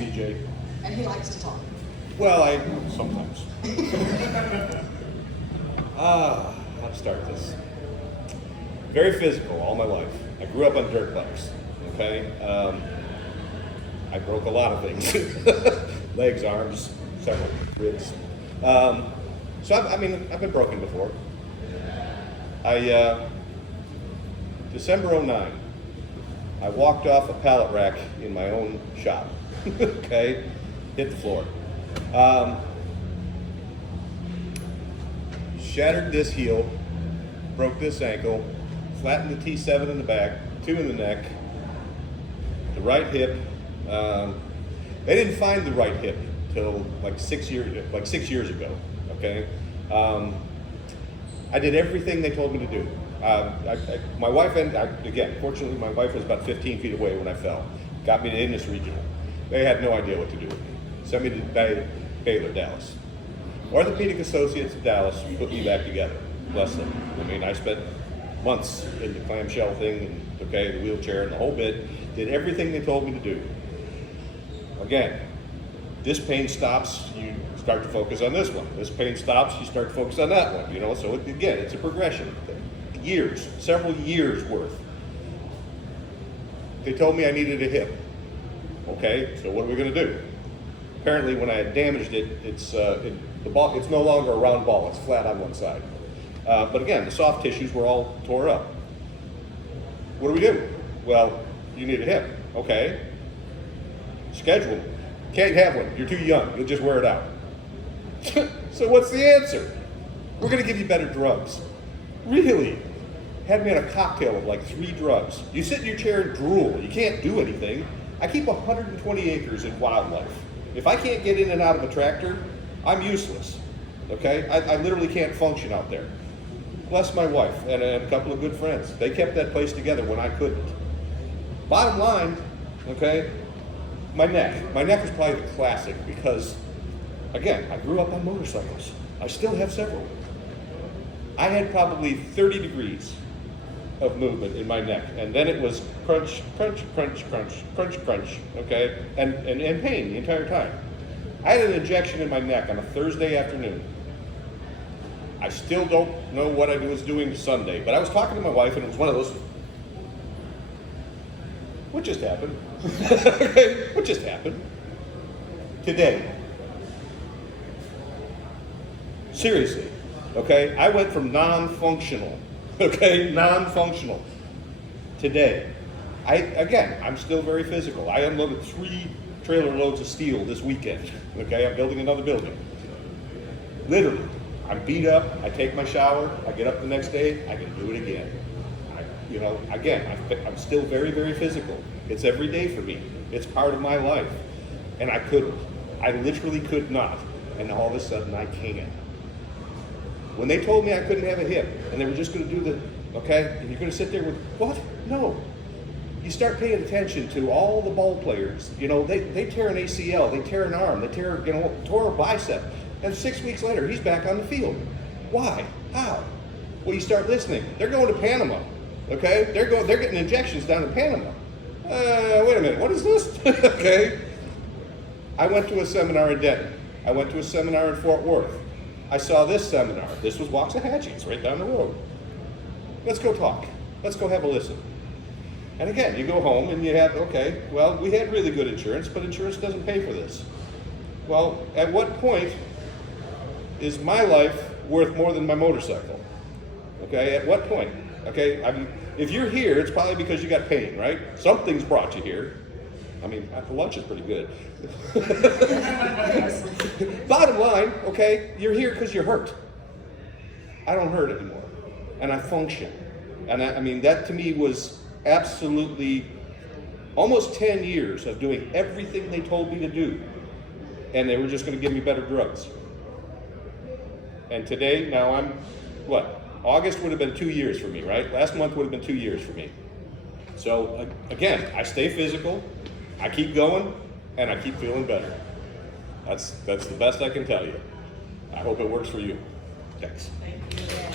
CJ. And he likes to talk. Well, I sometimes. How to start this? Very physical all my life. I grew up on dirt bikes. Okay, I broke a lot of things: legs, arms, several ribs. So I've been broken before. December '09, I walked off a pallet rack in my own shop. Okay, hit the floor. Shattered this heel, broke this ankle, flattened the T7 in the back, 2 in the neck, the right hip. They didn't find the right hip till like 6 years ago. Okay, I did everything they told me to do. My wife fortunately, my wife was about 15 feet away when I fell. Got me to Indus Regional. They had no idea what to do with me. Sent me to Baylor, Dallas. Orthopedic Associates of Dallas put me back together. Bless them. I mean, I spent months in the clamshell thing, and the wheelchair and the whole bit. Did everything they told me to do. Again, this pain stops, you start to focus on this one. This pain stops, you start to focus on that one. You know, so again, it's a progression. Years, several years worth. They told me I needed a hip. Okay, so what are we going to do? Apparently, when I had damaged it, it's no longer a round ball. It's flat on one side. But again, the soft tissues were all tore up. What do we do? Well, you need a hip. Okay. Schedule it. Can't have one. You're too young. You'll just wear it out. So what's the answer? We're going to give you better drugs. Really? Had me on a cocktail of like 3 drugs. You sit in your chair and drool. You can't do anything. I keep 120 acres in wildlife. If I can't get in and out of a tractor, I'm useless. Okay? I literally can't function out there. Bless my wife and a couple of good friends. They kept that place together when I couldn't. Bottom line, okay, my neck. My neck is probably the classic because, again, I grew up on motorcycles. I still have several. I had probably 30 degrees of movement in my neck, and then it was crunch, crunch, crunch, crunch, crunch, crunch, okay, and pain the entire time. I had an injection in my neck on a Thursday afternoon. I still don't know what I was doing Sunday, but I was talking to my wife, and it was one of those, what just happened? Okay, what just happened? Today. Seriously, okay, I went from non-functional, non-functional. Today, I'm still very physical. I unloaded 3 trailer loads of steel this weekend, okay? I'm building another building. Literally, I'm beat up, I take my shower, I get up the next day, I can do it again. I'm still very, very physical. It's every day for me. It's part of my life. And I couldn't. I literally could not. And all of a sudden, I can. When they told me I couldn't have a hip, and they were just going to do and you're going to sit there with, what? No. You start paying attention to all the ball players. You know, they tear an ACL, they tear an arm, they tore a bicep, and 6 weeks later, he's back on the field. Why? How? Well, you start listening. They're going to Panama, okay? They're getting injections down in Panama. Wait a minute, what is this? Okay. I went to a seminar in Denton. I went to a seminar in Fort Worth. I saw this seminar. This was Waxahachie's right down the road. Let's go talk. Let's go have a listen. And again, you go home and you have, we had really good insurance, but insurance doesn't pay for this. Well, at what point is my life worth more than my motorcycle? Okay, at what point? Okay, if you're here, it's probably because you got pain, right? Something's brought you here. I mean, the lunch is pretty good. Bottom line, okay, you're here because you're hurt. I don't hurt anymore, and I function. And that to me was absolutely almost 10 years of doing everything they told me to do, and they were just going to give me better drugs. And today, now I'm, August would have been 2 years for me, right? Last month would have been 2 years for me. So again, I stay physical, I keep going, and I keep feeling better. That's the best I can tell you. I hope it works for you. Thanks. Thank you.